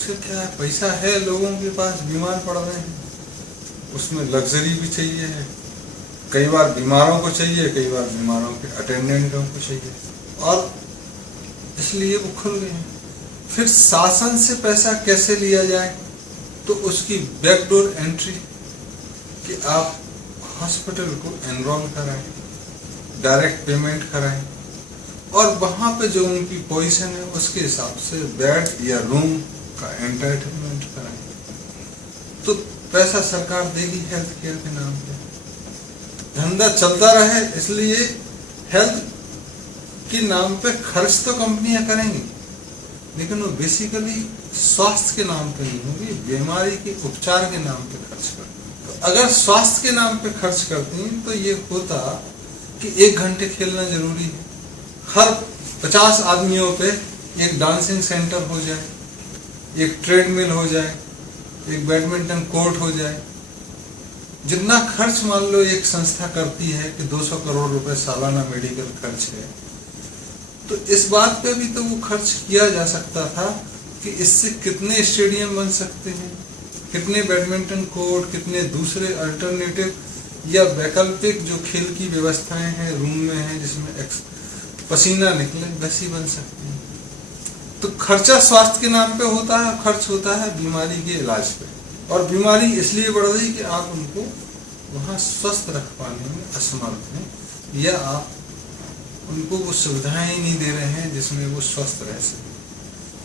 उससे क्या है, पैसा है लोगों के पास, बीमार पड़ रहे हैं, उसमें लग्जरी भी चाहिए है, कई बार बीमारों को चाहिए, कई बार बीमारों के अटेंडेंटों को चाहिए, और इसलिए वो खुल गए हैं। फिर शासन से पैसा कैसे लिया जाए, तो उसकी बैकडोर एंट्री कि आप हॉस्पिटल को एनरोल कराएं, डायरेक्ट पेमेंट कराएं, और वहां पे जो उनकी पोजीशन है उसके हिसाब से बेड या रूम का एंटाइटलमेंट कराएं, तो पैसा सरकार देगी हेल्थ केयर के नाम पे, धंधा चलता रहे। इसलिए हेल्थ के नाम पे खर्च तो कंपनियां करेंगी, लेकिन वो बेसिकली स्वास्थ्य के नाम पे नहीं होगी, बीमारी के उपचार के नाम पे खर्च करती। तो अगर स्वास्थ्य के नाम पे खर्च करती तो ये होता कि 1 घंटे खेलना जरूरी है, हर 50 आदमियों पे एक डांसिंग सेंटर हो जाए, एक ट्रेडमिल हो जाए, एक बैडमिंटन कोर्ट हो जाए। जितना खर्च मान लो एक संस्था करती है कि 200 करोड़ रुपए सालाना मेडिकल खर्च है, तो इस बात पे भी तो वो खर्च किया जा सकता था कि इससे कितने स्टेडियम बन सकते हैं, कितने बैडमिंटन कोर्ट, कितने दूसरे अल्टरनेटिव या वैकल्पिक जो खेल की व्यवस्थाएं हैं रूम में हैं जिसमें पसीना निकले, वैसी बन सकती हैं। तो खर्चा स्वास्थ्य के नाम पे होता है, खर्च होता है बीमारी के इलाज पे, और बीमारी इसलिए बढ़ रही कि आप उनको वहां स्वस्थ रख पाने में असमर्थ हैं, या आप उनको वो सुविधाएं ही नहीं दे रहे हैं जिसमें वो स्वस्थ रह सके,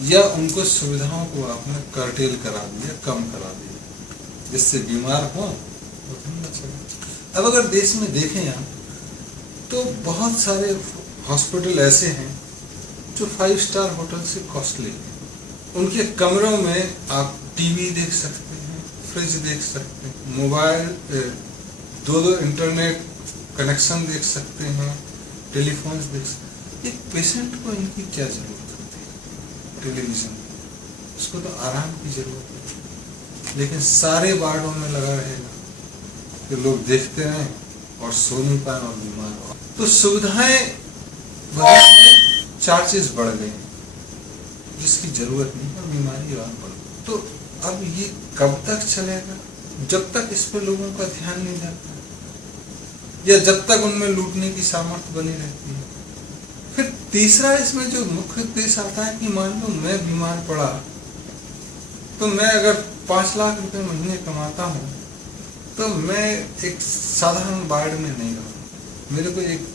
या उनको सुविधाओं को आपने कर्टेल करा दिया, कम करा दिया, जिससे बीमार हो तो धंधा चले। अब अगर देश में देखें आप तो बहुत सारे हॉस्पिटल ऐसे हैं जो 5 स्टार होटल से कॉस्टली है। उनके कमरों में आप टीवी देख सकते हैं, फ्रिज देख सकते हैं, मोबाइल 2 इंटरनेट कनेक्शन देख सकते हैं, टेलीफोन देख सकते हैं। एक पेशेंट को इनकी क्या जरूरत होती है? टेलीविजन, उसको तो आराम की जरूरत है, लेकिन सारे वार्डों में लगा रहेगा कि लोग देखते रहें और सो नहीं पाए और बीमार हो। तो सुविधाएं बढ़ी हैं, चार्जेस बढ़ गए, जिसकी जरूरत नहीं है, बीमारी और बढ़ गई। तो अब ये कब तक चलेगा? जब तक इस पर लोगों का ध्यान नहीं जाता, या जब तक उनमें लूटने की सामर्थ्य बनी रहती है। फिर तीसरा इसमें जो मुख्य उद्देश्य आता है कि मान लो मैं बीमार पड़ा, तो मैं अगर 5 लाख रुपए महीने कमाता हूँ तो मैं एक साधारण वार्ड में नहीं रहूँ, मेरे को एक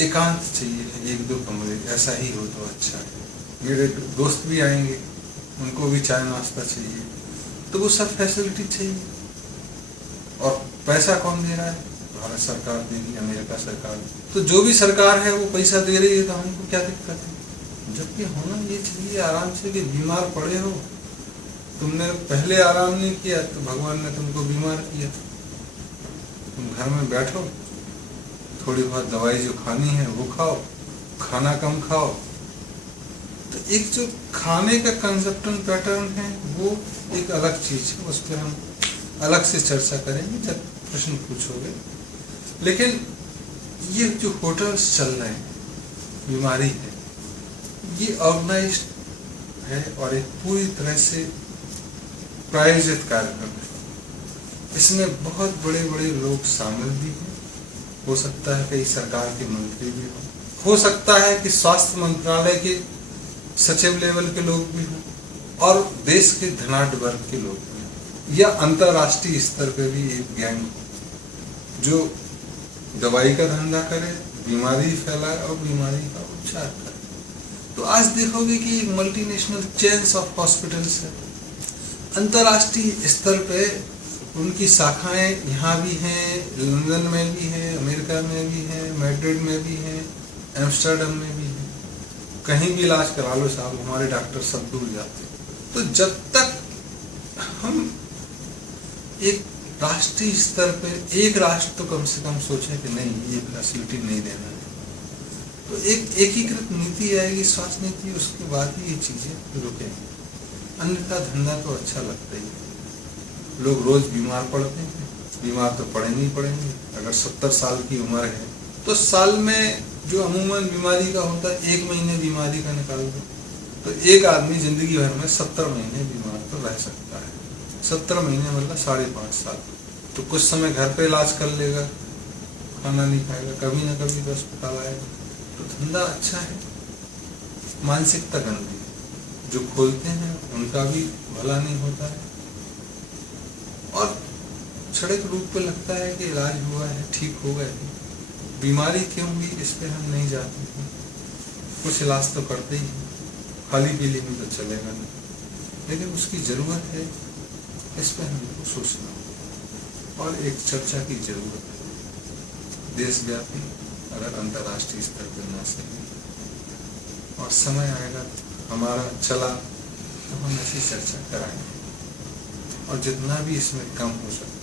एकांत चाहिए, 1-2 कमरे, ऐसा ही हो तो अच्छा है। मेरे दोस्त भी आएंगे, उनको भी चाय नाश्ता चाहिए, तो वो सब फैसिलिटी चाहिए। और पैसा कौन दे रहा है? भारत सरकार देगी, अमेरिका सरकार। तो जो भी सरकार है वो पैसा दे रही है, तो हमको क्या दिक्कत है? जबकि होना ये चाहिए आराम से कि बीमार पड़े हो, तुमने पहले आराम नहीं किया तो भगवान ने तुमको बीमार किया, तुम घर में बैठो, थोड़ी बहुत दवाई जो खानी है वो खाओ, खाना कम खाओ। तो एक जो खाने का कंजप्शन पैटर्न है वो एक अलग चीज है, उस पर हम अलग से चर्चा करेंगे जब प्रश्न पूछोगे। लेकिन ये जो होटल्स चल रहे हैं, बीमारी है, ये ऑर्गेनाइज्ड है और एक पूरी तरह से प्रायोजित कार्यक्रम है। इसमें बहुत बड़े बड़े लोग शामिल भी हैं, हो सकता है कई सरकार के मंत्री भी हो सकता है कि स्वास्थ्य मंत्रालय के सचिव लेवल के लोग भी हों, और देश के धनाढ्य वर्ग के लोग भी हों, या अंतरराष्ट्रीय स्तर पे भी एक गैंग हो जो दवाई का धंधा करे, बीमारी फैलाए और बीमारी का उपचार करे। तो आज देखोगे कि एक मल्टीनेशनल चेन्स ऑफ हॉस्पिटल्स है, अंतरराष्ट्रीय स्तर पे उनकी शाखाएं यहाँ भी हैं, लंदन में भी हैं, अमेरिका में भी हैं, मैड्रिड में भी हैं, एम्स्टर्डम में भी हैं। कहीं भी इलाज करा लो साहब, हमारे डॉक्टर सब दूर जाते हैं। तो जब तक हम एक राष्ट्रीय स्तर पे एक राष्ट्र तो कम से कम सोचे कि नहीं ये फैसिलिटी नहीं देना है, तो एक एकीकृत नीति आएगी, स्वास्थ्य नीति, उसके बाद ही ये चीजें रुकेंगी। अन्यथा धंधा तो अच्छा लगता ही है। लोग रोज बीमार पड़ते हैं, बीमार तो पड़ेंगे ही पड़ेंगे। अगर 70 साल की उम्र है तो साल में जो अमूमन बीमारी का होता है 1 महीने बीमारी का निकाल दो, तो एक आदमी जिंदगी भर में 70 महीने बीमार तो रह सकता है। 70 महीने मतलब 5.5 साल। तो कुछ समय घर पे इलाज कर लेगा, खाना नहीं खाएगा, कभी ना कभी तो अस्पताल आएगा। तो धंधा अच्छा है, मानसिकता गंदी है। जो खोलते हैं उनका भी भला नहीं होता है, और क्षणिक रूप पे लगता है कि इलाज हुआ है, ठीक हो गए, बीमारी क्यों हुई इस पे हम नहीं जाते हैं। कुछ इलाज तो करते ही हैं, खाली पीली में तो चलेगा नहीं, लेकिन उसकी जरूरत है, इस पे हमको सोचना और एक चर्चा की जरूरत है। देशव्यापी अगर अंतर्राष्ट्रीय स्तर पर ना सही, और समय आएगा हमारा चला तो हम ऐसी चर्चा कराएंगे, और जितना भी इसमें कम हो सके